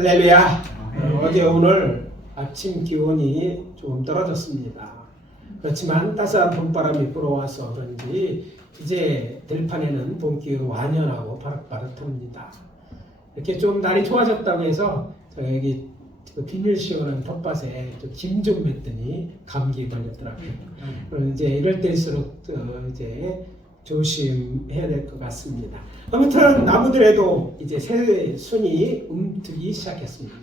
할렐루야. 어제 오늘 아침 기온이 조금 떨어졌습니다. 그렇지만 따스한 봄바람이 불어와서 그런지 이제 들판에는 봄기운이 완연하고 바락바락 붑니다. 이렇게 좀 날이 좋아졌다고 해서 제가 여기 비닐 씌우는 텃밭에 김 좀 맸더니 감기 걸렸더라고요. 이제 이럴 때일수록 이제 조심해야 될 것 같습니다. 아무튼 나무들에도 이제 새순이 움트기 시작했습니다.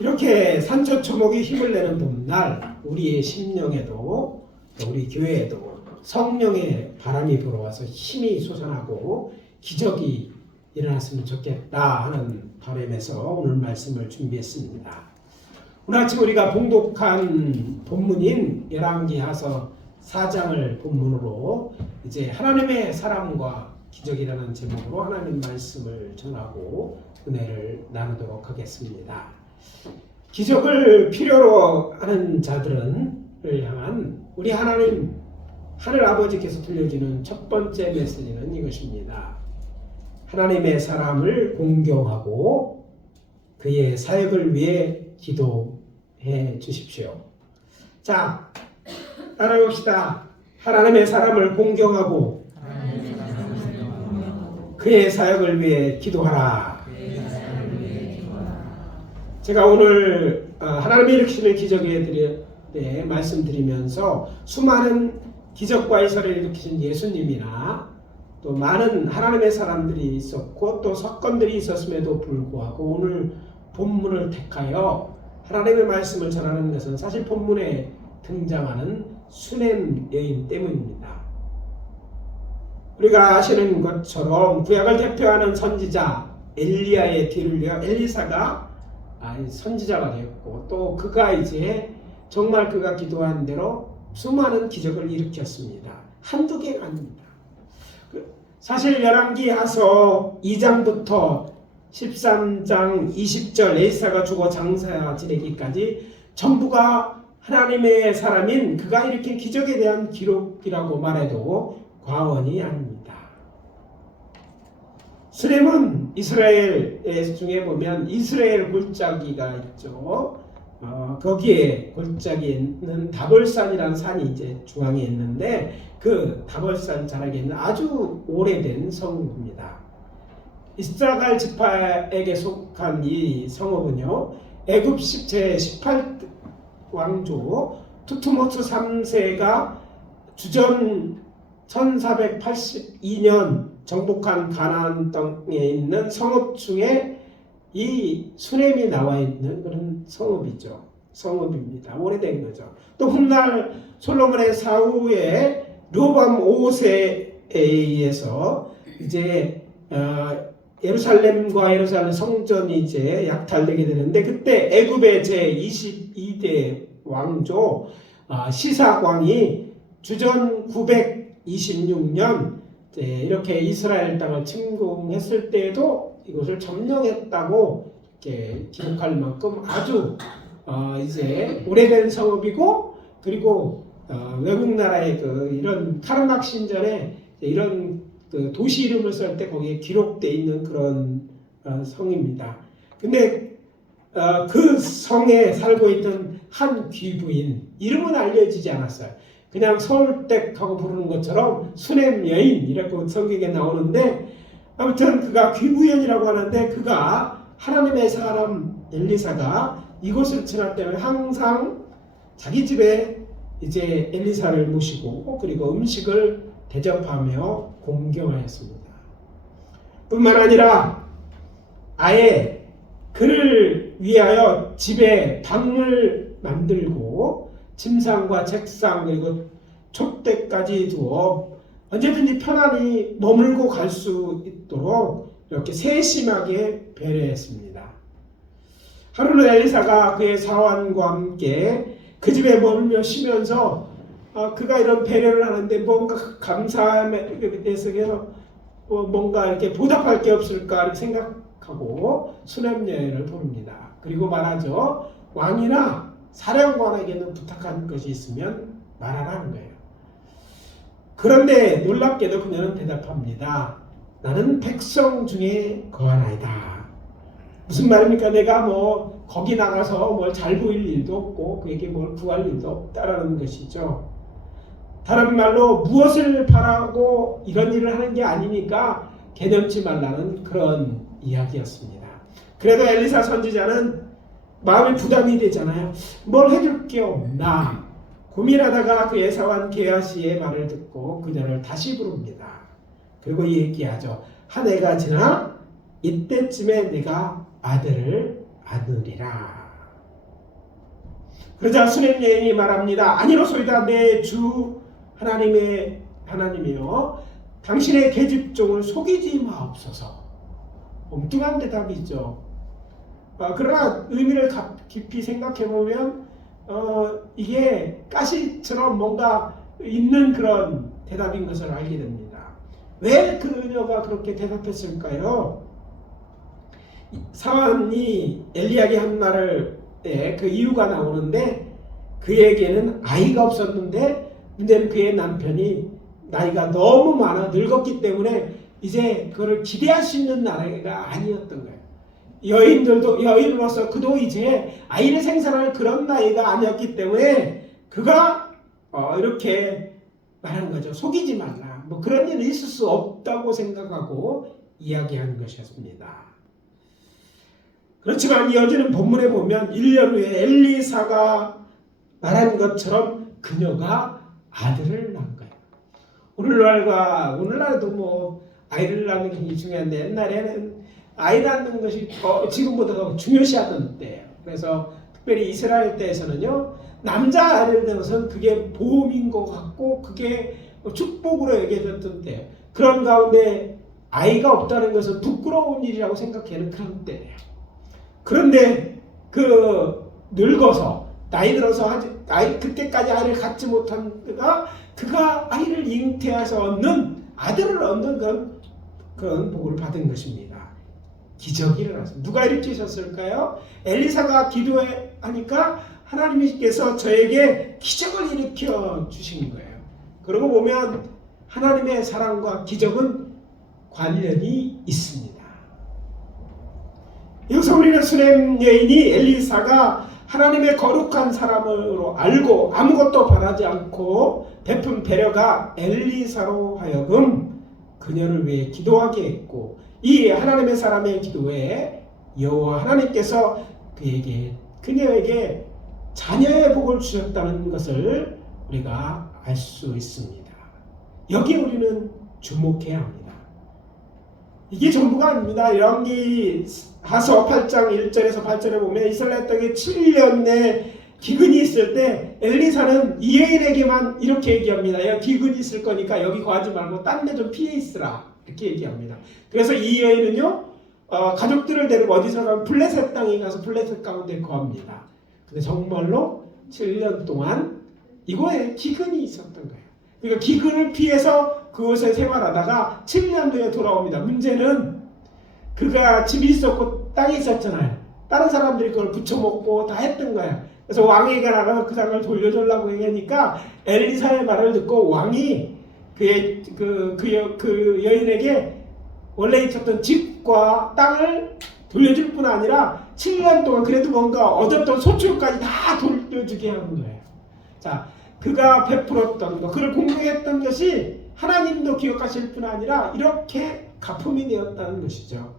이렇게 산초초목이 힘을 내는 봄날, 우리의 심령에도 우리 교회에도 성령의 바람이 불어와서 힘이 솟아나고 기적이 일어났으면 좋겠다 하는 바람에서 오늘 말씀을 준비했습니다. 오늘 아침 우리가 봉독한 본문인 열왕기하서 4장을 본문으로 이제 하나님의 사랑과 기적이라는 제목으로 하나님 말씀을 전하고 은혜를 나누도록 하겠습니다. 기적을 필요로 하는 자들을 향한 우리 하나님 하늘 아버지께서 들려주는 첫 번째 메시지는 이것입니다. 하나님의 사람을 공경하고 그의 사역을 위해 기도해 주십시오. 자, 따라해봅시다. 하나님의 사람을 공경하고 그의 사역을 위해 기도하라. 제가 오늘 하나님이 일으키시는 기적에 대해 말씀드리면서 수많은 기적과 이사를 일으키신 예수님이나 또 많은 하나님의 사람들이 있었고 또 사건들이 있었음에도 불구하고 오늘 본문을 택하여 하나님의 말씀을 전하는 것은 사실 본문에 등장하는 수넴 여인 때문입니다. 우리가 아시는 것처럼 구약을 대표하는 선지자 엘리야의 뒤를 이어 엘리사가 선지자가 되었고 또 그가 이제 정말 그가 기도한 대로 수많은 기적을 일으켰습니다. 한두 개가 아닙니다. 사실 열왕기하서 2장부터 13장 20절 엘리사가 죽어 장사 지내기까지 전부가 하나님의 사람인 그가 일으킨 기적에 대한 기록이라고 말해도 과언이 아닙니다. 수넴은 이스라엘 중에 보면 이스라엘 골짜기가 있죠. 거기에 골짜기에 있는 다볼산이라는 산이 이제 중앙에 있는데 그 다볼산 자락에 있는 아주 오래된 성읍입니다. 이스라엘 지파에게 속한 이 성읍은요, 애굽 제18 왕조 투트모스 3세가 주전 1482년 정복한 가나안 땅에 있는 성읍 중에 이 수넴이 나와 있는 그런 성읍입니다. 오래된 거죠. 또 훗날 솔로몬의 사후에 르호보암 5세에 의해서 이제 예루살렘과 예루살렘 성전이 이제 약탈되게 되는데 그때 애굽의 제22대 왕조 시삭 왕이 주전 926년 이렇게 이스라엘 땅을 침공했을 때에도 이것을 점령했다고 이렇게 기록할 만큼 아주 이제 오래된 성읍이고 그리고 외국 나라의 이런 카르막 신전에 이런 도시 이름을 쓸 때 거기에 기록되어 있는 그런 성입니다. 근데 그 성에 살고 있던 한 귀부인 이름은 알려지지 않았어요. 그냥 서울댁하고 부르는 것처럼 수넴 여인이라고 성경에 나오는데 아무튼 그가 귀부인이라고 하는데 그가 하나님의 사람 엘리사가 이곳을 지날 때는 항상 자기 집에 이제 엘리사를 모시고 그리고 음식을 대접하며 공경하였습니다. 뿐만 아니라 아예 그를 위하여 집에 방을 만들고 침상과 책상 그리고 촛대까지 두어 언제든지 편안히 머물고 갈 수 있도록 이렇게 세심하게 배려했습니다. 하루는 엘리사가 그의 사환과 함께 그 집에 머물며 쉬면서 그가 이런 배려를 하는데 뭔가 감사함에 대해서 뭔가 이렇게 보답할 게 없을까 이렇게 생각하고 수넴 여인을 부릅니다. 그리고 말하죠. 왕이나 사령관에게는 부탁한 것이 있으면 말하라는 거예요. 그런데 놀랍게도 그녀는 대답합니다. 나는 백성 중에 거하나이다. 무슨 말입니까? 내가 뭐 거기 나가서 뭘 잘 보일 일도 없고 그에게 뭘 구할 일도 없다라는 것이죠. 다른 말로 무엇을 바라고 이런 일을 하는 게 아니니까 개념치 말라는 그런 이야기였습니다. 그래도 엘리사 선지자는 마음에 부담이 되잖아요. 뭘 해줄 게 없나 고민하다가 그 예사wan 게하시의 말을 듣고 그녀를 다시 부릅니다. 그리고 얘기하죠. 한 해가 지나 이때쯤에 내가 아들을 낳으리라. 그러자 수냄 여인이 말합니다. 아니로소이다. 내 주 하나님이여 당신의 계집종을 속이지 마옵소서. 엉뚱한 대답이죠. 그러나 의미를 깊이 생각해보면 이게 가시처럼 뭔가 있는 그런 대답인 것을 알게 됩니다. 왜 그녀가 그렇게 대답했을까요? 사환이 엘리야에게 한 말을 그 이유가 나오는데 그에게는 아이가 없었는데 문제는 그의 남편이 나이가 너무 많아 늙었기 때문에 이제 그걸 기대할 수 있는 나이가 아니었던 거예요. 여인으로서 그도 이제 아이를 생산할 그런 나이가 아니었기 때문에 그가 이렇게 말한 거죠. 속이지 말라. 뭐 그런 일은 있을 수 없다고 생각하고 이야기한 것이었습니다. 그렇지만 이어지는 본문에 보면 1년 후에 엘리사가 말한 것처럼 그녀가 아들을 낳은 거예요. 오늘날도 뭐 아이를 낳는 게 굉장히 중요한데 옛날에는 아이 낳는 것이 지금보다 더 중요시하던 때예요. 그래서 특별히 이스라엘 때에서는요, 남자 아이를 낳아서는 그게 보험인 것 같고 그게 축복으로 여겨졌던 때예요. 그런 가운데 아이가 없다는 것은 부끄러운 일이라고 생각하는 그런 때예요. 그런데 늙어서 나이 들어서 그때까지 아이를 갖지 못한 그가 아이를 잉태해서 얻는 아들을 얻는 그런 복을 받은 것입니다. 기적이 일어났습니다. 누가 일으키셨을까요? 엘리사가 기도하니까 하나님께서 저에게 기적을 일으켜 주신 거예요. 그러고 보면 하나님의 사랑과 기적은 관련이 있습니다. 여기서 우리는 수냄 여인이 엘리사가 하나님의 거룩한 사람으로 알고 아무것도 바라지 않고 베푼 배려가 엘리사로 하여금 그녀를 위해 기도하게 했고 이 하나님의 사람의 기도에 여호와 하나님께서 그녀에게 자녀의 복을 주셨다는 것을 우리가 알 수 있습니다. 여기에 우리는 주목해야 합니다. 이게 전부가 아닙니다. 열왕기하서 8장 1절에서 8절에 보면 이스라엘 땅에 7년 내 기근이 있을 때 엘리사는 이 여인에게만 이렇게 얘기합니다. 야, 기근이 있을 거니까 여기 거하지 말고 딴 데 좀 피해 있으라. 이렇게 얘기합니다. 그래서 이 여인은요, 가족들을 데리고 어디서 가면 블레셋 땅에 가서 블레셋 가운데 거합니다. 근데 정말로 7년 동안 이거에 기근이 있었던 거예요. 그러니까 기근을 피해서 그곳에 생활하다가 7년 뒤에 돌아옵니다. 문제는 그가 집이 있었고 땅이 있었잖아요. 다른 사람들이 그걸 부쳐먹고 다 했던 거예요. 그래서 왕에게 나가서 그 땅을 돌려주려고 하니까 엘리사의 말을 듣고 왕이 그 여인에게 원래 있었던 집과 땅을 돌려줄 뿐 아니라 7년 동안 그래도 뭔가 얻었던 소출까지 다 돌려주게 하는 거예요. 자, 그가 베풀었던 것, 그를 공경했던 것이 하나님도 기억하실 뿐 아니라 이렇게 가품이 되었다는 것이죠.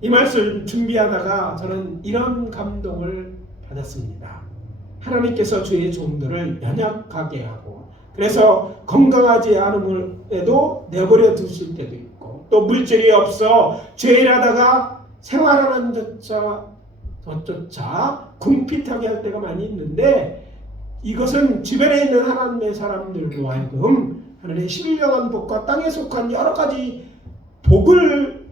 이 말씀 준비하다가 저는 이런 감동을 받았습니다. 하나님께서 주의 종들을 연약하게 하고 그래서 건강하지 않음에도 내버려 두실 때도 있고 또 물질이 없어 죄일하다가 생활하는 것조차 궁핍하게 할 때가 많이 있는데 이것은 주변에 있는 하나님의 사람들로 하여금 하나님의 신령한 복과 땅에 속한 여러 가지 복을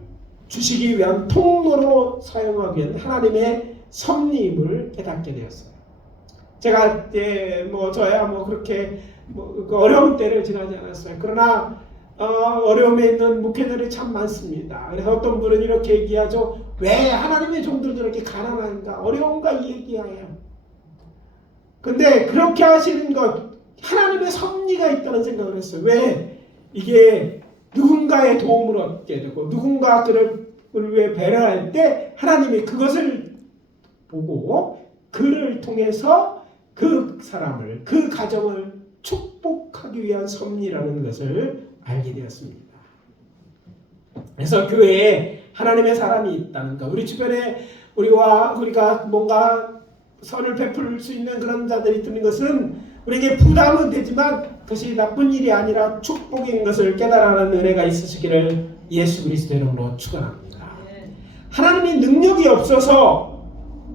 주시기 위한 통로로 사용하기 위한 하나님의 섭리임을 깨닫게 되었어요. 제가 저야 그렇게 어려운 때를 지나지 않았어요. 그러나 어려움에 있는 목회자들이 참 많습니다. 그래서 어떤 분은 이렇게 얘기하죠. 왜 하나님의 종들도 이렇게 가난한가 어려운가 이 얘기예요. 근데 그렇게 하시는 것 하나님의 섭리가 있다는 생각을 했어요. 왜? 이게 누군가의 도움을 얻게 되고 누군가 그를 위해 배려할 때 하나님이 그것을 보고 그를 통해서 그 사람을, 그 가정을 축복하기 위한 섭리라는 것을 알게 되었습니다. 그래서 교회에 하나님의 사람이 있다는 것, 우리 주변에 우리가 뭔가 선을 베풀 수 있는 그런 자들이 있는 것은 우리에게 부담은 되지만 그것이 나쁜 일이 아니라 축복인 것을 깨달아는 은혜가 있으시기를 예수 그리스도의 이름으로 축원합니다. 하나님이 능력이 없어서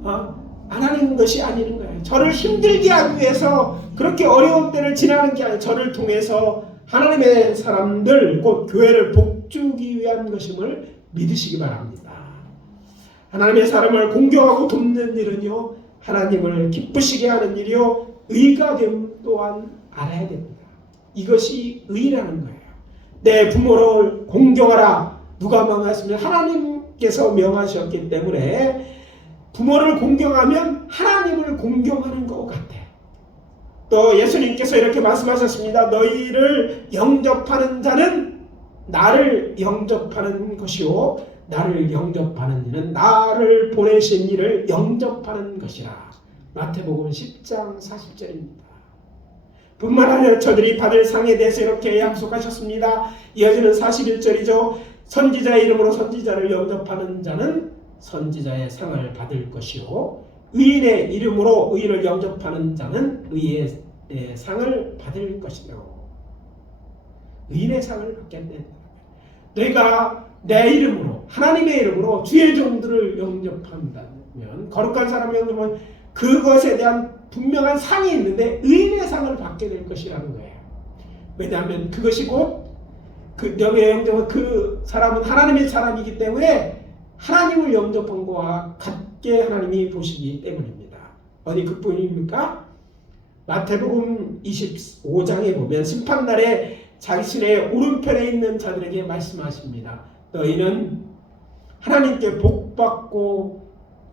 안 하는 것이 아닌 거예요. 저를 힘들게 하기 위해서 그렇게 어려운 때를 지나는 게 아니라 저를 통해서 하나님의 사람들 곧 교회를 복주기 위한 것임을 믿으시기 바랍니다. 하나님의 사람을 공경하고 돕는 일은요, 하나님을 기쁘시게 하는 일이요, 의가 됨 또한 알아야 됩니다. 이것이 의라는 거예요. 내 부모를 공경하라. 누가 명하셨습니까? 하나님께서 명하셨기 때문에 부모를 공경하면 하나님을 공경하는 것 같아. 또 예수님께서 이렇게 말씀하셨습니다. 너희를 영접하는 자는 나를 영접하는 것이요, 나를 영접하는 이는 나를 보내신 이를 영접하는 것이라. 마태복음 10장 40절입니다. 뿐만 아니라 저들이 받을 상에 대해서 이렇게 약속하셨습니다. 이어지는 41절이죠. 선지자의 이름으로 선지자를 영접하는 자는 선지자의 상을 받을 것이요, 의인의 이름으로 의인을 영접하는 자는 의의 상을 받을 것이요. 의인의 상을 받게 된다. 내가 내 이름으로, 하나님의 이름으로 주의 종들을 영접한다면, 거룩한 사람을 영접하면 그것에 대한 분명한 상이 있는데 의인의 상을 받게 될 것이라는 거예요. 왜냐하면 그것이 곧 여기에 영접한 그 사람은 하나님의 사람이기 때문에 하나님을 영접한 것과 같게 하나님이 보시기 때문입니다. 어디 그뿐입니까? 마태복음 25장에 보면 심판날에 자신의 오른편에 있는 자들에게 말씀하십니다. 너희는 하나님께 복받고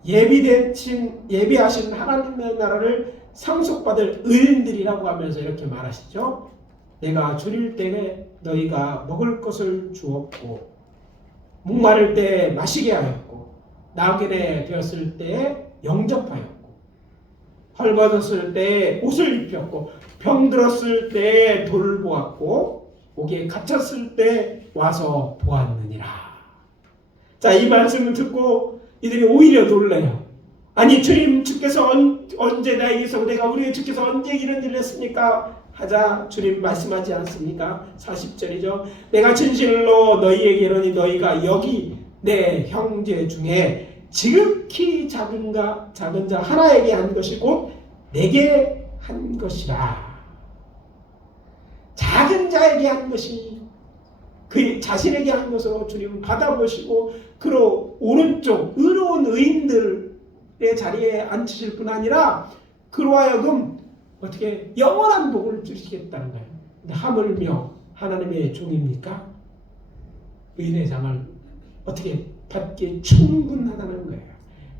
예비하신 하나님의 나라를 상속받을 의인들이라고 하면서 이렇게 말하시죠. 내가 줄일 때에 너희가 먹을 것을 주었고, 목마를 때 마시게 하였고, 나그네 되었을 때에 영접하였고, 헐벗었을 때에 옷을 입혔고, 병들었을 때에 돌보았고, 옥에 갇혔을 때 와서 보았느니라. 자, 이 말씀을 듣고 이들이 오히려 놀래요. 아니, 주님, 주께서 언제 나에게서, 내가 우리의 주께서 언제 이런 일을 했습니까? 하자 주님 말씀하지 않습니까? 40절이죠. 내가 진실로 너희에게 이르니 너희가 여기 내 형제 중에 지극히 작은 자 하나에게 한 것이 곧 내게 한 것이라. 작은 자에게 한 것이 그 자신에게 한 것으로 주님은 받아보시고 그로 오른쪽 의로운 의인들의 자리에 앉히실 뿐 아니라 그로 하여금 어떻게 영원한 복을 주시겠다는 거예요. 근데 하물며 하나님의 종입니까? 의인의 상을 어떻게 받기에 충분하다는 거예요.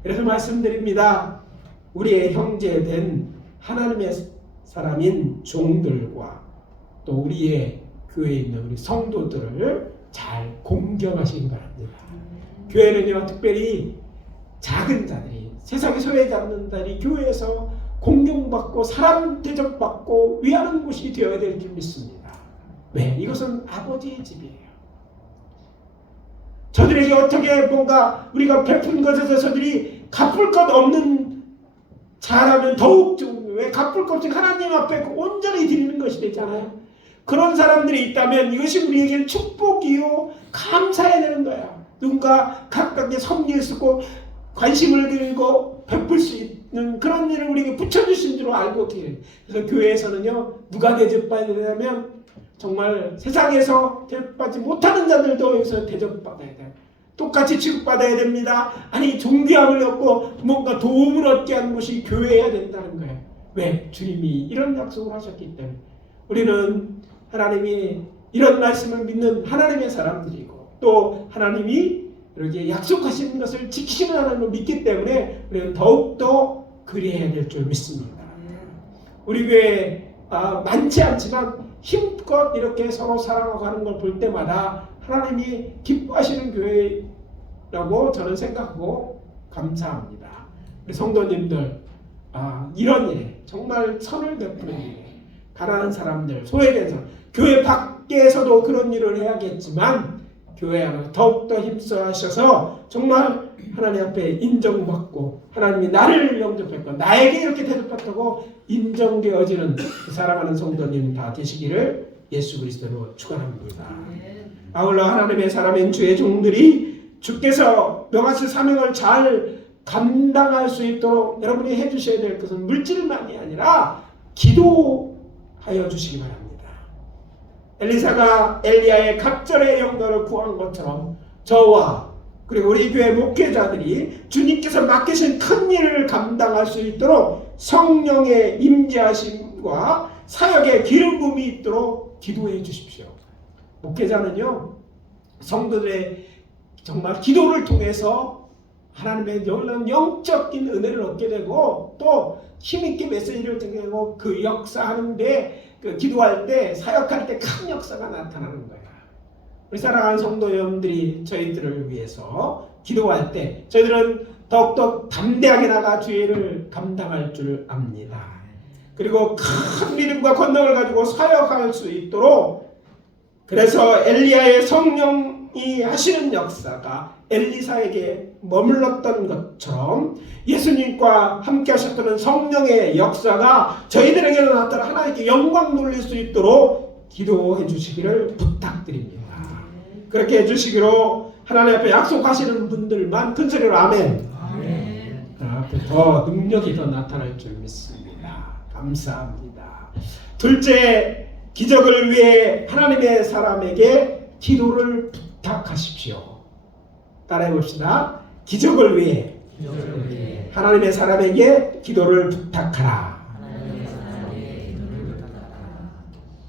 그래서 말씀드립니다. 우리의 형제된 하나님의 사람인 종들과 또 우리의 교회에 있는 우리 성도들을 잘 공경하시기 바랍니다. 교회는요, 특별히 작은 자들이, 세상에 소외하지 않는 자들이 교회에서 공경받고 사람 대접받고 위하는 곳이 되어야 될 줄 믿습니다. 왜? 이것은 아버지의 집이에요. 저들에게 어떻게 뭔가 우리가 베푼 것에서 저들이 갚을 것 없는 자라면 더욱 좋은, 왜 갚을 것 없이 하나님 앞에 온전히 드리는 것이 되잖아요. 그런 사람들이 있다면 이것이 우리에게는 축복이요, 감사해야 되는 거야. 누군가 각각의 섭리를 쓰고 관심을 들고 베풀 수 있는 그런 일을 우리에게 붙여주신 줄 알고 계세요. 그래서 교회에서는요, 누가 대접받아야 되냐면 정말 세상에서 대접받지 못하는 자들도 여기서 대접받아야 돼요. 똑같이 취급받아야 됩니다. 아니, 존귀함을 얻고 뭔가 도움을 얻게 하는 것이 교회여야 된다는 거예요. 왜? 주님이 이런 약속을 하셨기 때문에. 우리는 하나님이 이런 말씀을 믿는 하나님의 사람들이고 또 하나님이 이렇게 약속하신 것을 지키시는 하나님을 믿기 때문에 우리는 더욱더 그리해야 될 줄 믿습니다. 우리 교회에 많지 않지만 힘껏 이렇게 서로 사랑하고 하는 걸 볼 때마다 하나님이 기뻐하시는 교회에 라고 저는 생각하고 감사합니다. 우리 성도님들, 이런 일에 정말 선을 베푸는 일에 가난한 사람들, 소외된 사람, 교회 밖에서도 그런 일을 해야겠지만 교회 안에서 더욱더 힘써하셔서 정말 하나님 앞에 인정받고 하나님이 나를 영접했고 나에게 이렇게 대접했다고 인정되어지는 사랑하는 성도님 다 되시기를 예수 그리스도로 축원합니다. 아울러 하나님의 사람인 주의 종들이 주께서 명하실 사명을 잘 감당할 수 있도록 여러분이 해주셔야 될 것은 물질만이 아니라 기도하여 주시기 바랍니다. 엘리사가 엘리야의 갑절의 영광을 구한 것처럼 저와 그리고 우리 교회 목회자들이 주님께서 맡기신 큰 일을 감당할 수 있도록 성령의 임재하심과 사역의 기름 부음이 있도록 기도해 주십시오. 목회자는요, 성도들의 정말 기도를 통해서 하나님의 놀라운 영적인 은혜를 얻게 되고 또 힘있게 메시지를 전하고 그 역사하는데 그 기도할 때 사역할 때 큰 역사가 나타나는 거예요. 우리 사랑하는 성도 여러분들이 저희들을 위해서 기도할 때 저희들은 더욱더 담대하게 나가 주의 일을 감당할 줄 압니다. 그리고 큰 믿음과 권능을 가지고 사역할 수 있도록 그래서 엘리야의 성령이 하시는 역사가 엘리사에게 머물렀던 것처럼 예수님과 함께 하셨던 성령의 역사가 저희들에게도 나타나 하나님께 영광 돌릴 수 있도록 기도해 주시기를 부탁드립니다. 그렇게 해주시기로 하나님 앞에 약속하시는 분들만 큰 소리로 아멘. 앞에 더 능력이 더 나타날 줄 믿습니다. 감사합니다. 둘째, 기적을 위해 하나님의 사람에게 기도를 부탁하십시오. 따라해 봅시다. 기적을 위해 하나님의 사람에게 기도를 부탁하라.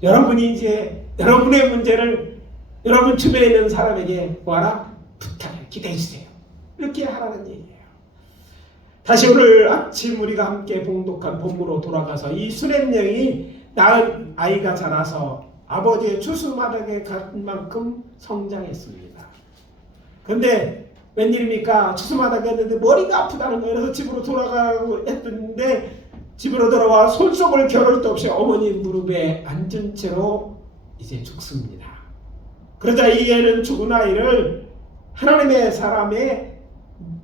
여러분이 이제 여러분의 문제를 여러분 주변에 있는 사람에게 뭐하라? 부탁해, 기대해 주세요. 이렇게 하라는 얘기예요. 다시 오늘 아침 우리가 함께 봉독한 본문으로 돌아가서 이 수렘령이 낳은 아이가 자라서 아버지의 추수마당에 갈 만큼 성장했습니다. 그런데 웬일입니까? 추수마당에 했는데 머리가 아프다는 거예요. 그래서 집으로 돌아가고 했는데 집으로 돌아와 손속을 겨룰 데 없이 어머니 무릎에 앉은 채로 이제 죽습니다. 그러자 이 애는 죽은 아이를 하나님의 사람의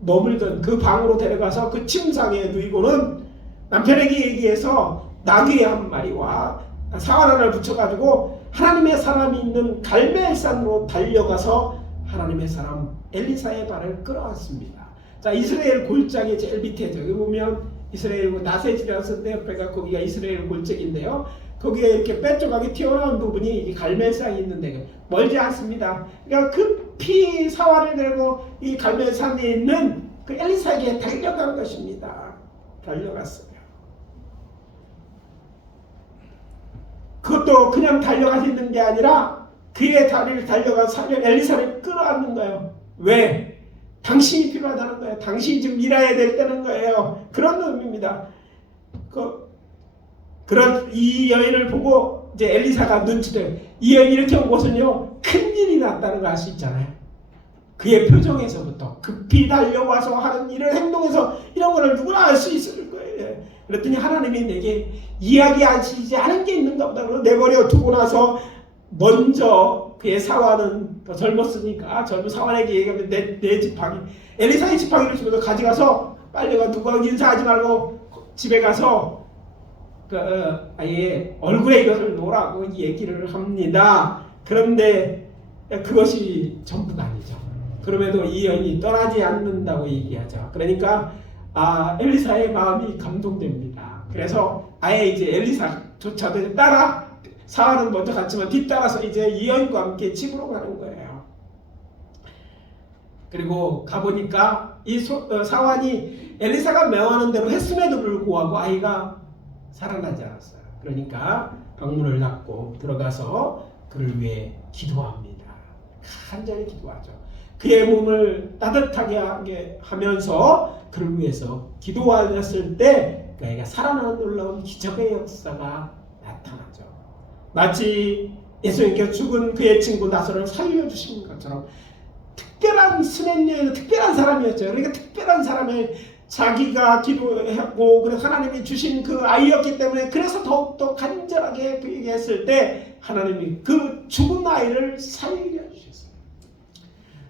머물던 그 방으로 데려가서 그 침상에 누이고는 남편에게 얘기해서 나귀 한 마리와 사활 하나를 붙여가지고 하나님의 사람이 있는 갈멜산으로 달려가서 하나님의 사람 엘리사의 발을 끌어왔습니다. 자, 이스라엘 골짜기 제일 밑에 저기 보면 이스라엘 나세지라고 쓰는데 옆에가 거기가 이스라엘 골짜기인데요. 거기에 이렇게 뾰족하게 튀어나온 부분이 이 갈멜산이 있는데 멀지 않습니다. 그러니까 급히 사활을 들고 이 갈멜산에 있는 그 엘리사에게 달려간 것입니다. 달려갔어요. 그것도 그냥 달려가 있는 게 아니라 그의 다리를 달려가서 엘리사를 끌어안는 거예요. 왜? 당신이 필요하다는 거예요. 당신이 지금 일해야 될 때는 거예요. 그런 의미입니다. 그런 이 여인을 보고 이제 엘리사가 눈치대요. 이 여인이 이렇게 온 것은요, 큰일이 났다는 걸 알 수 있잖아요. 그의 표정에서부터 급히 달려와서 하는 일을 행동해서 이런 거를 누구나 알 수 있을 거예요. 그랬더니 하나님이 내게 이야기하시지 않은 게 있는가 보다. 내버려 두고 나서 먼저 그의 사환은 더 젊었으니까 젊은 사환에게 얘기하면 내 지팡이 엘리사의 지팡이를 주면서 가져가서 빨리 가 누가 인사하지 말고 집에 가서 아예 얼굴에 이것을 놓으라고 얘기를 합니다. 그런데 그것이 전부가 아니죠. 그럼에도 이 여인이 떠나지 않는다고 얘기하죠. 그러니까 엘리사의 마음이 감동됩니다. 그래서 아예 이제 엘리사조차도 따라 사활은 먼저 갔지만 뒤따라서 이제 이 여인과 함께 집으로 가는 거예요. 그리고 가보니까 이 사환이 엘리사가 명하는 대로 했음에도 불구하고 아이가 살아나지 않았어요. 그러니까 방문을 닫고 들어가서 그를 위해 기도합니다. 간절히 기도하죠. 그의 몸을 따뜻하게 하면서 그를 위해서 기도하였을 때 그가 살아나는 놀라운 기적의 역사가 나타나죠. 마치 예수님께서 죽은 그의 친구 나사로를 살려주신 것처럼 특별한 스냅녀는 특별한 사람이었죠. 그러니까 특별한 사람을 자기가 기도하고 그래서 하나님이 주신 그 아이였기 때문에 그래서 더욱더 간절하게 그 얘기했을 때 하나님이 그 죽은 아이를 살려주셨어요.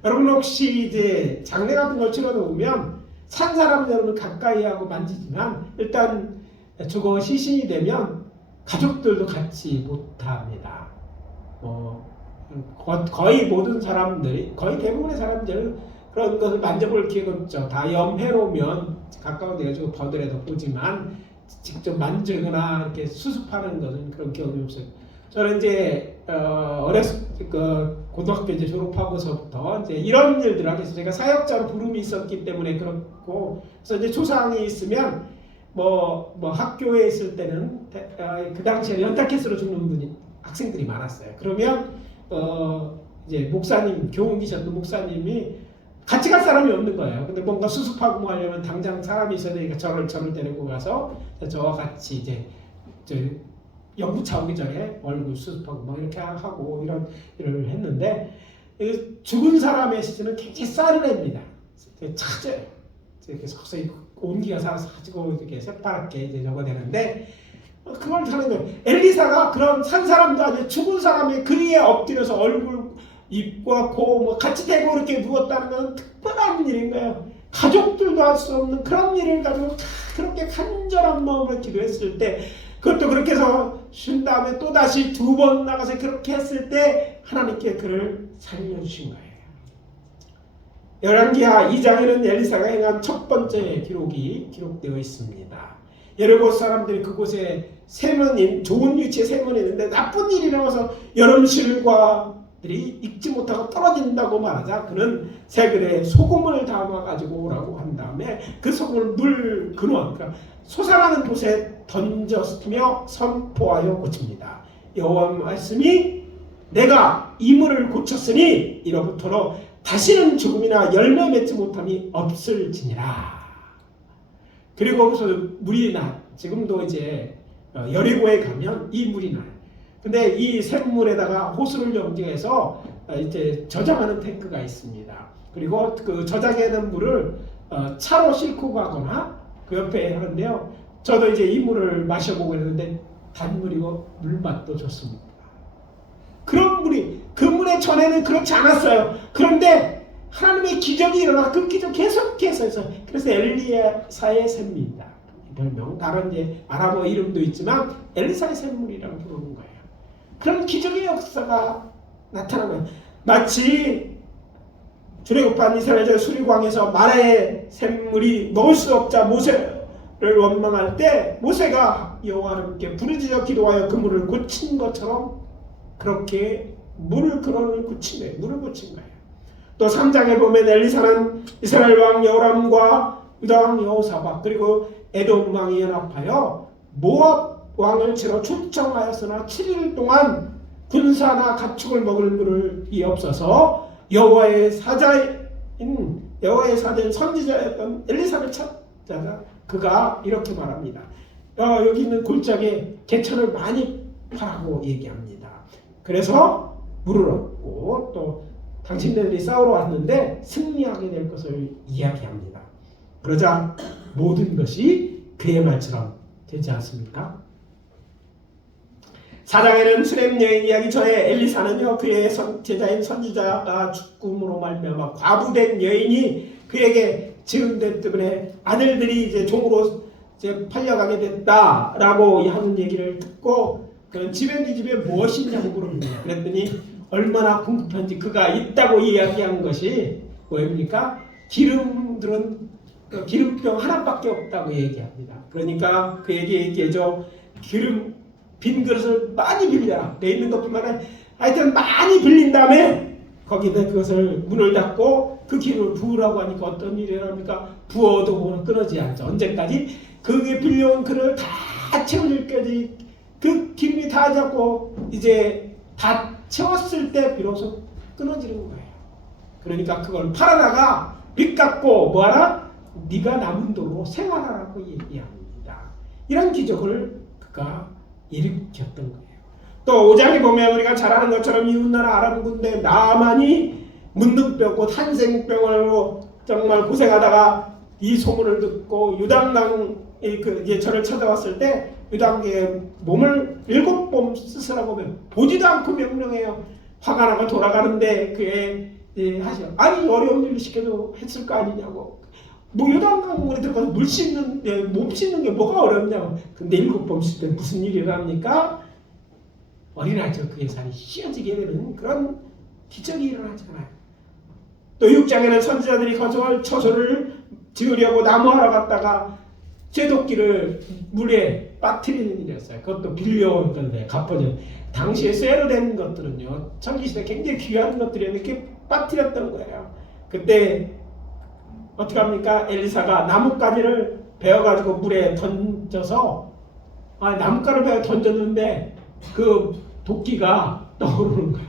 여러분 혹시 이제 장례 같은 걸 치러놓으면 산 사람은 여러분 가까이 하고 만지지만 일단 죽어 시신이 되면 가족들도 같이 못합니다. 거의 모든 사람들이 거의 대부분의 사람들은 그런 것을 만져볼 기회가 없죠. 다 염해로면 가까운 데 가지고 보더라도 보지만 직접 만지거나 이렇게 수습하는 것은 그런 경험이 없어요. 저는 이제 고등학교 이제 졸업하고서부터 이제 이런 일들을 하게 해서 제가 사역자로 부름이 있었기 때문에 그렇고 그래서 이제 조상이 있으면 뭐 학교에 있을 때는 그 당시에 연타켓으로 죽는 분이 학생들이 많았어요. 그러면 이제 목사님 교훈기셨던 목사님이 같이 갈 사람이 없는 거예요. 근데 뭔가 수습하고 뭐 하려면 당장 사람이 있어야 되니까 저를 데리고 가서 저와 같이 이제 연구차 오기 전에 얼굴 수습하고 막 이렇게 하고 이런 일을 했는데 죽은 사람의 시신은 굉장히 싸늘합니다. 차져요. 이렇게 서서히 온기가 살아서 가지고 이렇게 새파랗게 이제 저거 되는데 그걸 하는 거예요. 엘리사가 그런 산 사람도 아니고 죽은 사람의 그리에 엎드려서 얼굴 입과 코 뭐 같이 대고 이렇게 누웠다는 건 특별한 일인 거예요. 가족들도 할 수 없는 그런 일을 가지고 그렇게 간절한 마음으로 기도했을 때 그것도 그렇게 해서 쉰 다음에 또 다시 2번 나가서 그렇게 했을 때 하나님께 그를 살려주신 거예요. 열왕기하 2장에는 엘리사가 행한 첫 번째 기록이 기록되어 있습니다. 여러 사람들이 그곳에 세면인 좋은 위치에 세면이 있는데 나쁜 일이 나와서 여름실과 들이 익지 못하고 떨어진다고 말하자 그는 세 그릇에 소금을 담아 가지고 오라고 한 다음에 그 소금을 물 근원 그러니까 솟아나는 곳에 던졌으며 선포하여 고칩니다. 여호와 말씀이 내가 이 물을 고쳤으니 이로부터로 다시는 죽음이나 열매 맺지 못함이 없을지니라. 그리고 거기서 물이 나 지금도 이제 여리고에 가면 이 물이 나요. 근데 이 샘물에다가 호수를 연결해서 이제 저장하는 탱크가 있습니다. 그리고 그 저장하는 물을 차로 싣고 가거나 그 옆에 하는데요. 저도 이제 이 물을 마셔보고 했는데 단물이고 물맛도 좋습니다. 그런 물이 그 물의 전에는 그렇지 않았어요. 그런데 하나님의 기적이 일어나 그 기적 계속해서 해서 그래서 엘리사의 샘입니다. 별명 다른 이제 아람어 이름도 있지만 엘리사의 샘물이라고 부르는 거예요. 그런 기적의 역사가 나타나면 마치 출애굽한 이스라엘 수리광에서 마라의 샘물이 먹을 수 없자 모세를 원망할 때 모세가 여호와 하나님께 부르짖어 기도하여 그 물을 고친 것처럼 그렇게 물을 고친 거예요. 또 3장에 보면 엘리사는 이스라엘 왕 여호람과 유다 왕 여호사밧 그리고 에돔 왕이 연합하여 모압 왕을 치러 출정하였으나 7일 동안 군사나 가축을 먹을 물이 없어서 여호와의 사자인 선지자였던 엘리사를 찾다가 그가 이렇게 말합니다. 여기 있는 골짜기에 개천을 많이 파라고 얘기합니다. 그래서 물을 얻고 또 당신들이 싸우러 왔는데 승리하게 될 것을 이야기합니다. 그러자 모든 것이 그의 말처럼 되지 않습니까? 4장에는 수렘 여인 이야기 전에 엘리사는요 그의 제자인 선지자가 죽음으로 말미암아 과부된 여인이 그에게 지음된 때문에 아들들이 이제 종으로 이제 팔려가게 됐다라고 하는 얘기를 듣고 그 집에 네 집에 무엇이 있냐고 물었습니다. 그랬더니 얼마나 궁급한지 그가 있다고 이야기한 것이 뭐입니까? 기름들은 기름병 하나밖에 없다고 얘기합니다. 그러니까 그에게 얘기해줘. 기름 빈 그릇을 많이 빌려라. 내 있는 것뿐만 아니라 하여튼 많이 빌린 다음에 거기다 그것을 문을 닫고 그 기름을 부으라고 하니까 어떤 일이 일어납니까? 부어도 보면 끊어지지 않죠. 언제까지? 그게 빌려온 그릇을 다 채울 때까지 그 기름이 다 잡고 이제 다 채웠을 때 비로소 끊어지는 거예요. 그러니까 그걸 팔아다가 빚 갚고 뭐하라? 네가 남은 돈으로 생활하라고 얘기합니다. 이런 기적을 그가 일으켰던 거예요. 또 5장에 보면 우리가 잘 아는 것처럼 이웃나라 아람 군대 나만이 문둥병고 탄생병으로 정말 고생하다가 이 소문을 듣고 유당당이 저를 찾아왔을 때 유당계의 몸을 7번 쓰으라고 보지도 않고 명령해요. 화가 나가 돌아가는데 그에 하죠. 아니 어려운 일을 시켜도 했을 거 아니냐고. 뭐 유당강물에 들어가서 물 씻는 몸 씻는 게 뭐가 어렵냐고. 근데 7번 씻을 때 무슨 일이 일어납니까? 어린아이죠. 그 예산이 휘어지게 되는 그런 기적이 일어나잖아요. 또 6장에는 선지자들이 거주할 처소를 지으려고 나무하러 갔다가 쇠도끼를 물에 빠뜨리는 일이었어요. 그것도 빌려온 건데 갚아준. 당시에 쇠로 된 것들은요 전기시대 굉장히 귀한 것들이었는데 이렇게 빠뜨렸던 거예요. 그때 어떻게 합니까? 엘리사가 나뭇가지를 베어가지고 물에 던져서 나뭇가지를 베어 던졌는데 그 도끼가 떠오르는 거예요.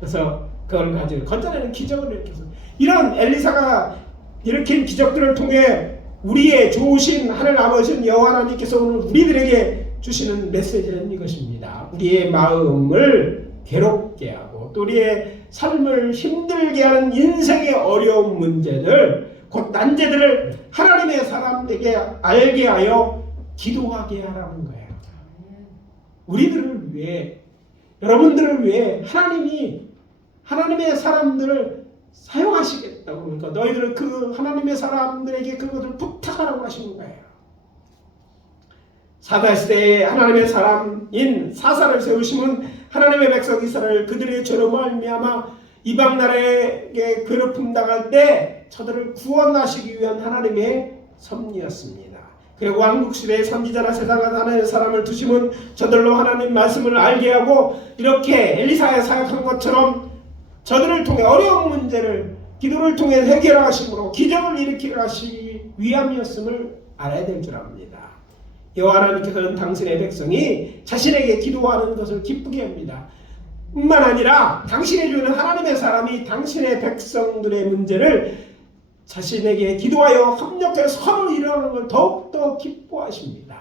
그래서 그걸 가지고 건져내는 기적을 일으켜서 이런 엘리사가 일으킨 기적들을 통해 우리의 좋으신 하늘 아버지 여호와 하나님께서 오늘 우리들에게 주시는 메시지는 이것입니다. 우리의 마음을 괴롭게 하고 또 우리의 삶을 힘들게 하는 인생의 어려운 문제들 곧 난제들을 하나님의 사람에게 알게 하여 기도하게 하라는 거예요. 우리들을 위해 여러분들을 위해 하나님이 하나님의 사람들을 사용하시겠다고 그러니까 너희들은 그 하나님의 사람들에게 그것을 부탁하라고 하시는 거예요. 사다시대에 하나님의 사람인 사사를 세우심은 하나님의 백성 이스라엘 그들의 죄로 말미암아 이방 나라에게 괴롭힘 당할 때 저들을 구원하시기 위한 하나님의 섭리였습니다. 그리고 왕국시대의 선지자나 세상에 하나님의 사람을 두심은 저들로 하나님 말씀을 알게 하고 이렇게 엘리사에 사역한 것처럼 저들을 통해 어려운 문제를 기도를 통해 해결하심으로 기적을 일으키려 하시기 위함이었음을 알아야 될 줄 압니다. 여호와 하나님께서는 당신의 백성이 자신에게 기도하는 것을 기쁘게 합니다. 뿐만 아니라 당신의 주는 하나님의 사람이 당신의 백성들의 문제를 자신에게 기도하여 협력해서 서로 이루는 걸 더욱더 기뻐하십니다.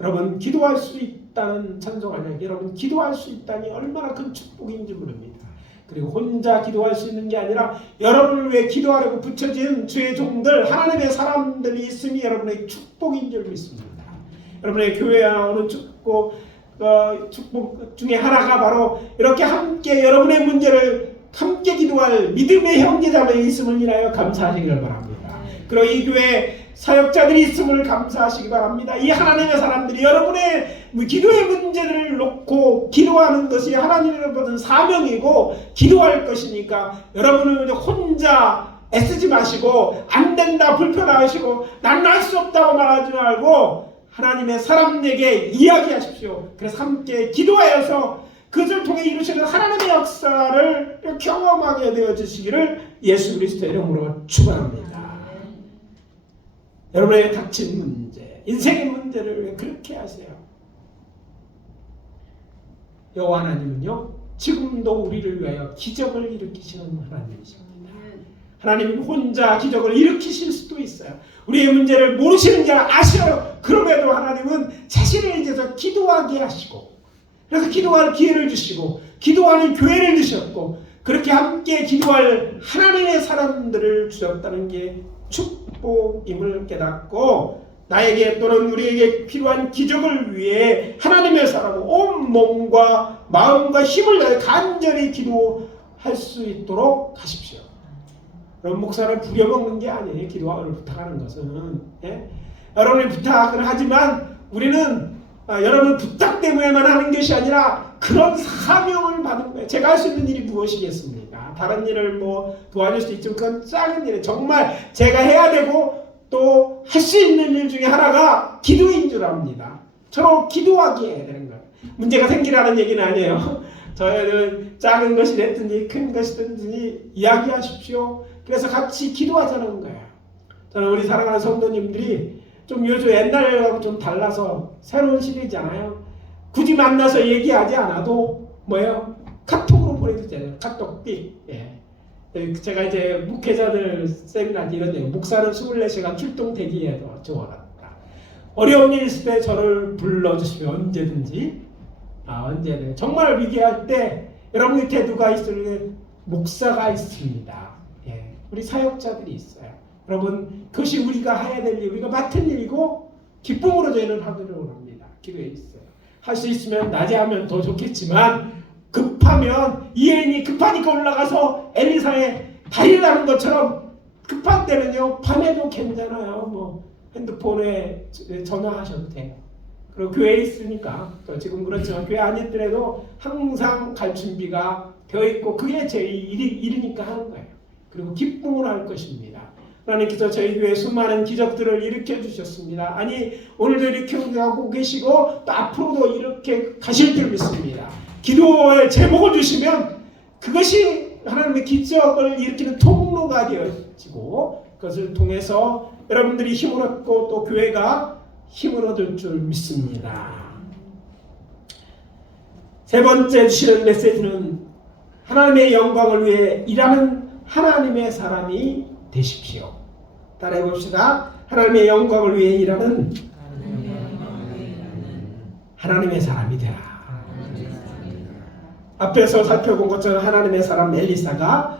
여러분 기도할 수 있다는 찬송하냐 여러분 기도할 수 있다니 얼마나 큰 축복인지 모릅니다. 그리고 혼자 기도할 수 있는 게 아니라 여러분을 위해 기도하려고 붙여진 주의 종들 하나님의 사람들이 있음이 여러분의 축복인 줄 믿습니다. 여러분의 교회에 오는 축복 중에 하나가 바로 이렇게 함께 여러분의 문제를 함께 기도할 믿음의 형제자매이 있음을 인하여 감사하시기를 바랍니다. 그리고 이 교회 사역자들이 있음을 감사하시기 바랍니다. 이 하나님의 사람들이 여러분의 기도의 문제를 놓고 기도하는 것이 하나님으로부터 사명이고 기도할 것이니까 여러분은 혼자 애쓰지 마시고 안 된다 불편하시고 난 할 수 없다고 말하지 말고 하나님의 사람에게 이야기하십시오. 그래서 함께 기도하여서 그것을 통해 이루시는 하나님의 역사를 경험하게 되어주시기를 예수 그리스도의 이름으로 축원합니다. 여러분의 닥친 문제, 인생의 문제를 왜 그렇게 하세요? 여호와 하나님은요 지금도 우리를 위하여 기적을 일으키시는 하나님이십니다. 하나님은 혼자 기적을 일으키실 수도 있어요. 우리의 문제를 모르시는 줄 아셔요. 그럼에도 하나님은 자신을 이제서 기도하게 하시고 그래서 기도할 기회를 주시고 기도하는 교회를 주셨고 그렇게 함께 기도할 하나님의 사람들을 주셨다는 게 축복임을 깨닫고 나에게 또는 우리에게 필요한 기적을 위해 하나님의 사람은 온 몸과 마음과 힘을 다해 간절히 기도할 수 있도록 하십시오. 여러분 목사를 부려먹는 게 아니에요. 기도를 부탁하는 것은 여러분이 부탁을 하지만 우리는 여러분 부탁 때문에만 하는 것이 아니라 그런 사명을 받은 거예요. 제가 할 수 있는 일이 무엇이겠습니까? 다른 일을 도와줄 수 있지만 그건 작은 일이에요. 정말 제가 해야 되고 또 할 수 있는 일 중에 하나가 기도인 줄 압니다. 서로 기도하게 해야 되는 거예요. 문제가 생기라는 얘기는 아니에요. 저희는 작은 것이 됐든지 큰 것이 됐든지 이야기하십시오. 그래서 같이 기도하자는 거예요. 저는 우리 사랑하는 성도님들이 좀 요즘 옛날하고 좀 달라서 새로운 시대잖아요. 굳이 만나서 얘기하지 않아도 카톡으로 보내주잖아요. 카톡 제가 이제 목회자들 세미나 이런 얘기 목사는 24시간 출동 대기해도 좋아한다. 어려운 일 있을 때 저를 불러주시면 언제든지 언제든 정말 위기할 때 여러분 밑에 누가 있을 목사가 있습니다. 예, 우리 사역자들이 있어요. 여러분, 그것이 우리가 해야 될 일, 우리가 맡은 일이고 기쁨으로 저희는 하도록 합니다. 기도에 있어요. 할 수 있으면 낮에 하면 더 좋겠지만 급하면 이혜인이 급하니까 올라가서 엘리사의 다리를 나는 것처럼 급할 때는요 밤에도 괜찮아요. 뭐 핸드폰에 전화하셔도 돼요. 그리고 교회에 있으니까 또 지금 그렇지만 교회 안 있더라도 항상 갈 준비가 되어 있고 그게 제 일이니까 하는 거예요. 그리고 기쁨으로 할 것입니다. 하나님께서 저희 교회에 수많은 기적들을 일으켜 주셨습니다. 아니 오늘도 이렇게 하고 계시고 또 앞으로도 이렇게 가실 줄 믿습니다. 기도의 제목을 주시면 그것이 하나님의 기적을 일으키는 통로가 되어지고 그것을 통해서 여러분들이 힘을 얻고 또 교회가 힘을 얻을 줄 믿습니다. 세 번째 주시는 메시지는 하나님의 영광을 위해 일하는 하나님의 사람이 되십시오. 따라해 봅시다. 하나님의 영광을 위해 일하는 하나님의 사람이 되라. 앞에서 살펴본 것처럼 하나님의 사람 엘리사가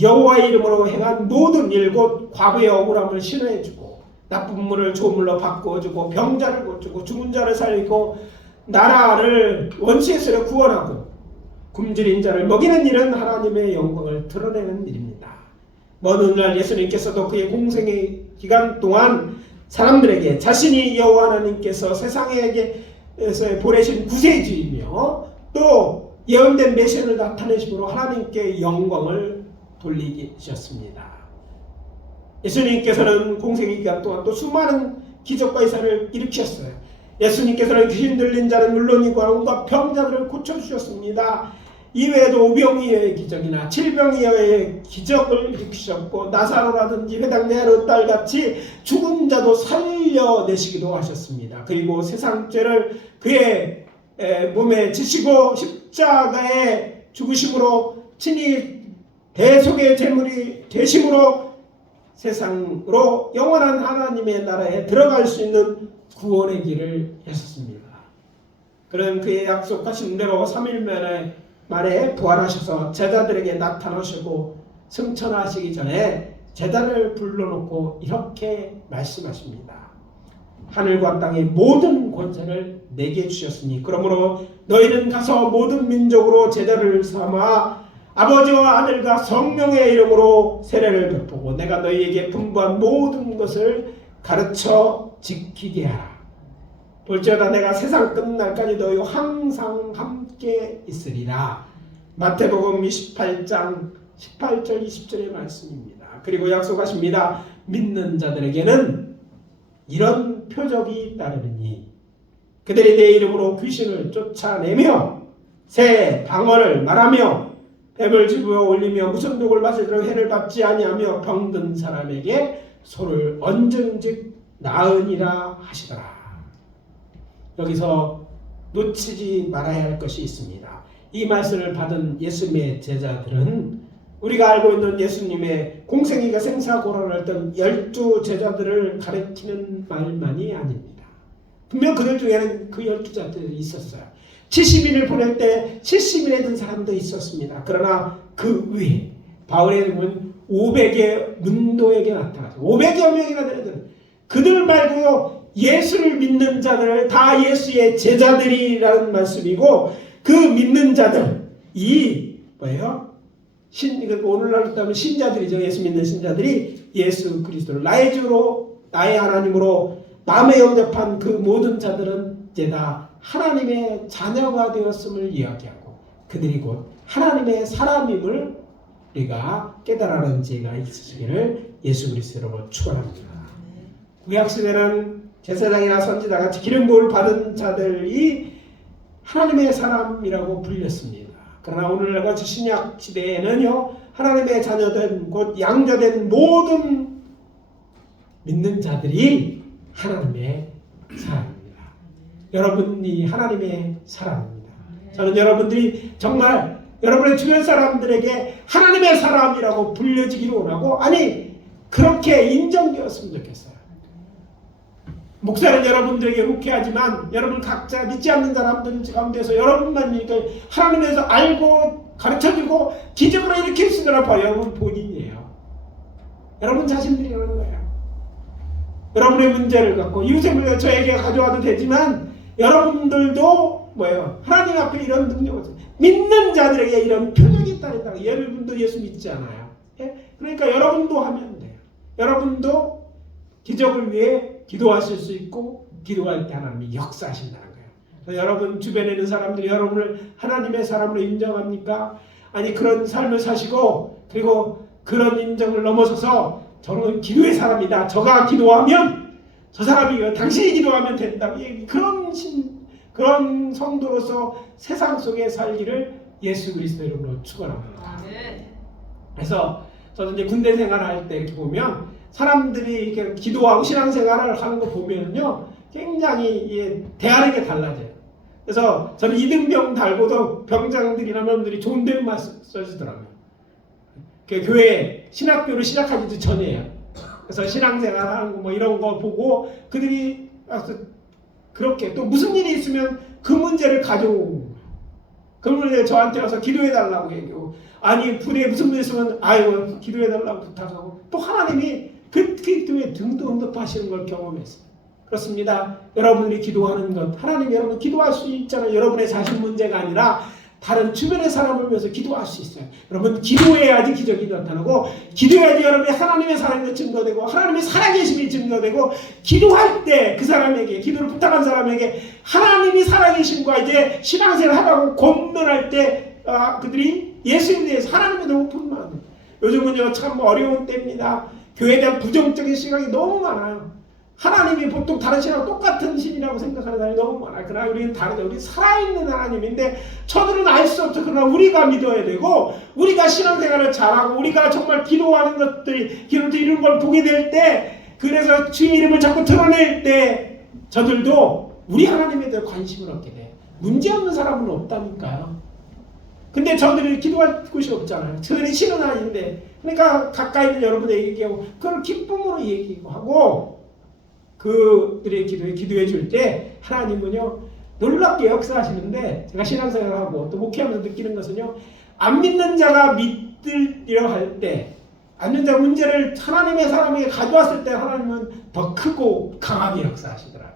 여호와의 이름으로 행한 모든 일 곧 과부의 억울함을 신뢰해주고 나쁜 물을 좋은 물로 바꿔주고 병자를 고치고 죽은 자를 살리고 나라를 원수에서 구원하고 굶주린 자를 먹이는 일은 하나님의 영광을 드러내는 일입니다. 먼 훗날 예수님께서도 그의 공생의 기간 동안 사람들에게 자신이 여호와 하나님께서 세상에서 보내신 구세주이며 또 예언된 메시아를 나타내심으로 하나님께 영광을 돌리셨습니다. 예수님께서는 공생의 기간 동안 또 수많은 기적과 이사를 일으켰어요. 예수님께서는 귀신 들린 자는 물론이고 온갖 병자들을 고쳐주셨습니다. 이외에도 오병이어의 기적이나 칠병이어의 기적을 일으키셨고 나사로라든지 회당 네아로 딸같이 죽은 자도 살려내시기도 하셨습니다. 그리고 세상 죄를 그의 몸에 지시고 십자가에 죽으심으로 친히 대속의 제물이 되심으로 세상으로 영원한 하나님의 나라에 들어갈 수 있는 구원의 길을 하셨습니다. 그런 그의 약속하신 대로 3일 만에 부활하셔서 제자들에게 나타나시고 승천하시기 전에 제자를 불러놓고 이렇게 말씀하십니다. 하늘과 땅의 모든 권세를 내게 주셨으니 그러므로 너희는 가서 모든 민족으로 제자를 삼아 아버지와 아들과 성령의 이름으로 세례를 베푸고 내가 너희에게 분부한 모든 것을 가르쳐 지키게 하라. 볼지어다 내가 세상 끝날까지 너희와 항상 함께 있으리라. 마태복음 28장 18절 20절의 말씀입니다. 그리고 약속하십니다. 믿는 자들에게는 이런 표적이 따르니 그들이 내 이름으로 귀신을 쫓아내며 새 방언을 말하며 뱀을 집어 올리며 무슨 독을 마시도록 해를 받지 아니하며 병든 사람에게 소를 얹은즉 나으니라 하시더라. 여기서 놓치지 말아야 할 것이 있습니다. 이 말씀을 받은 예수님의 제자들은 우리가 알고 있는 예수님의 공생애가 생사고라를 했던 12 제자들을 가리키는 말만이 아닙니다. 분명 그들 중에는 그 12자들이 있었어요. 70인을 보낼 때 70인에 든 사람도 있었습니다. 그러나 그 위에 바울의 이름은 500의 문도에게 나타나서 500여 명이나 되는 그들 말고요 예수를 믿는 자들을 다 예수의 제자들이라는 말씀이고 그 믿는 자들 이 뭐예요? 오늘날로 따면 신자들이죠. 예수 믿는 신자들이 예수 그리스도를 나의 주로 나의 하나님으로 마음에 영접한 그 모든 자들은 이제 다 하나님의 자녀가 되었음을 이야기하고 그들이 곧 하나님의 사람임을 우리가 깨달아는 지혜가 있으시기를 예수 그리스도로 축원합니다. 구약시대는 제사장이나 선지자 같이 기름 부음을 받은 자들이 하나님의 사람이라고 불렸습니다. 그러나 오늘날 같이 신약 시대에는요 하나님의 자녀된 곧 양자된 모든 믿는 자들이 하나님의 사람입니다. 여러분이 하나님의 사람입니다. 저는 여러분들이 정말 여러분의 주변 사람들에게 하나님의 사람이라고 불려지기를 원하고 아니 그렇게 인정되었으면 좋겠어요. 목사는 여러분들에게 목회하지만 여러분 각자 믿지 않는 사람들 가운데서 여러분만 이렇게 하나님에서 알고 가르쳐주고 기적으로 일으킬 수 있는 바로 여러분 본인이에요. 여러분 자신들이라는 거예요. 여러분의 문제를 갖고 이웃의 문제를 저에게 가져와도 되지만 여러분들도 뭐예요? 하나님 앞에 이런 능력을 믿는 자들에게 이런 표적이 있다는 여러분도 예수 믿지 않아요. 예? 그러니까 여러분도 하면 돼요. 여러분도 기적을 위해 기도하실 수 있고 기도할 때 하나님이 역사하신다는 거예요. 여러분 주변에 있는 사람들이 여러분을 하나님의 사람으로 인정합니까? 아니 그런 삶을 사시고 그리고 그런 인정을 넘어서서 저는 기도의 사람이다. 저가 기도하면 저 사람이 당신이 기도하면 된다. 그런 성도로서 세상 속에 살기를 예수 그리스도 이름으로 축원합니다. 그래서 저는 이제 군대 생활할 때 이렇게 보면 사람들이 이렇게 기도하고 신앙생활을 하는 거 보면요 굉장히 대하는 게 달라져요. 그래서 저는 이등병 달고도 병장들이나 놈들이 좋은 데만 써주더라고요. 그 교회 신학교를 시작하기도 전이에요. 그래서 신앙생활하는 거 뭐 이런 거 보고 그들이 그렇게 또 무슨 일이 있으면 그 문제를 가져오고 그 문제를 저한테 와서 기도해달라고 얘기하고 아니 부대에 무슨 문제 있으면 아유 기도해달라고 부탁하고 또 하나님이 그 기도에 등도 응답하시는 걸 경험했어요. 그렇습니다. 여러분들이 기도하는 것 하나님 여러분 기도할 수 있잖아요. 여러분의 자신 문제가 아니라 다른 주변의 사람을 위해서 기도할 수 있어요. 여러분 기도해야지 기적이 나타나고 기도해야지 여러분이 하나님의 사랑이 증거되고 하나님의 살아계심이 증거되고 기도할 때 그 사람에게 기도를 부탁한 사람에게 하나님이 살아계심과 이제 신앙생활을 하라고 권면할 때 그들이 예수에 대해서 하나님의 높은 마음 요즘은요 참 어려운 때입니다. 교회에 대한 부정적인 시각이 너무 많아요. 하나님이 보통 다른 신하고 똑같은 신이라고 생각하는 사람이 너무 많아요. 그러나 우리는 다르다. 우리 살아있는 하나님인데 저들은 알 수 없죠. 그러나 우리가 믿어야 되고 우리가 신앙생활을 잘하고 우리가 정말 기도하는 것들이 기도도 이런 걸 보게 될 때 그래서 주의 이름을 자꾸 드러낼 때 저들도 우리 하나님에 대해 관심을 얻게 돼요. 문제없는 사람은 없다니까요. 근데 저들이 기도할 곳이 없잖아요. 저들이 신은 아닌데 그러니까 가까이 있는 여러분에게 얘기하고 그걸 기쁨으로 얘기하고 그들의 기도에 기도해 줄 때 하나님은요 놀랍게 역사하시는데 제가 신앙생활하고 또 목회하면서 느끼는 것은요 안 믿는 자가 믿으려 할 때 안 믿는 자 문제를 하나님의 사람에게 가져왔을 때 하나님은 더 크고 강하게 역사하시더라고요.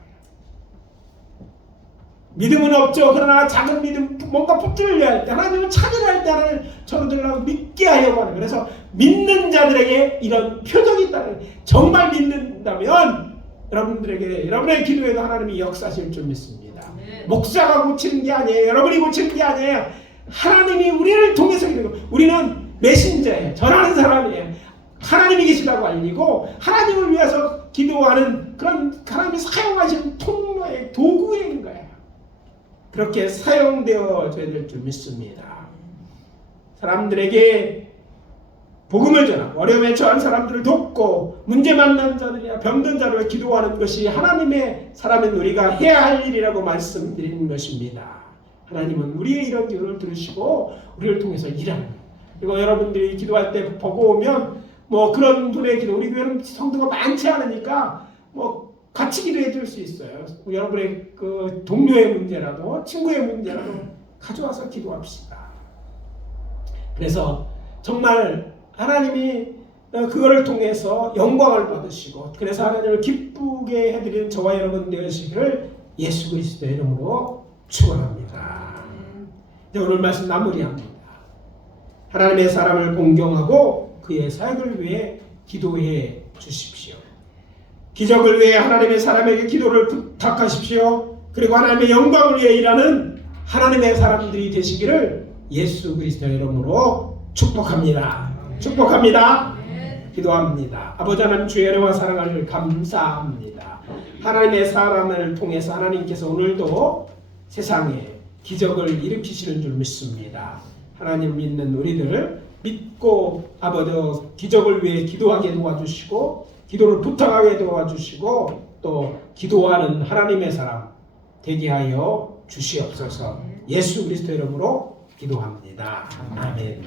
믿음은 없죠. 그러나 작은 믿음 뭔가 붙들려 할 때 하나님을 찾으려 할 때 하나님 저들하고 믿게 하려고 하는 그래서 믿는 자들에게 이런 표적이 있다는 정말 믿는다면 여러분들에게 여러분의 기도에도 하나님이 역사하실 줄 믿습니다. 네. 목사가 고치는 게 아니에요. 여러분이 고치는 게 아니에요. 하나님이 우리를 통해서 이루고 우리는 메신저예요. 전하는 사람이에요. 하나님이 계시다고 알리고 하나님을 위해서 기도하는 그런 하나님이 사용하시는 통로의 도구인 거예요. 그렇게 사용되어져야 될 줄 믿습니다. 사람들에게 복음을 전하고 어려움에 처한 사람들을 돕고 문제 만난 자들이나 병든 자를 기도하는 것이 하나님의 사람인 우리가 해야 할 일이라고 말씀드리는 것입니다. 하나님은 우리의 이런 기도를 들으시고 우리를 통해서 일하는 거예요. 그리고 여러분들이 기도할 때 보고 오면 뭐 그런 분의 기도 우리 교회는 성도가 많지 않으니까 뭐 같이 기도해 줄 수 있어요. 여러분의 그 동료의 문제라도 친구의 문제라도 가져와서 기도합시다. 그래서 정말 하나님이 그거를 통해서 영광을 받으시고 그래서 하나님을 기쁘게 해드리는 저와 여러분 되시기를 예수 그리스도의 이름으로 축원합니다. 이제 오늘 말씀 마무리합니다. 하나님의 사람을 공경하고 그의 사역을 위해 기도해 주십시오. 기적을 위해 하나님의 사람에게 기도를 부탁하십시오. 그리고 하나님의 영광을 위해 일하는 하나님의 사람들이 되시기를 예수 그리스도의 이름으로 축복합니다. 축복합니다. 기도합니다. 아버지 하나님 주의 은혜와 사랑을 감사합니다. 하나님의 사람을 통해서 하나님께서 오늘도 세상에 기적을 일으키시는 줄 믿습니다. 하나님 믿는 우리들을 믿고 아버지 기적을 위해 기도하게 도와주시고 기도를 부탁하게 도와주시고 또 기도하는 하나님의 사람 되게 하여 주시옵소서. 예수 그리스도 이름으로 기도합니다. 아멘.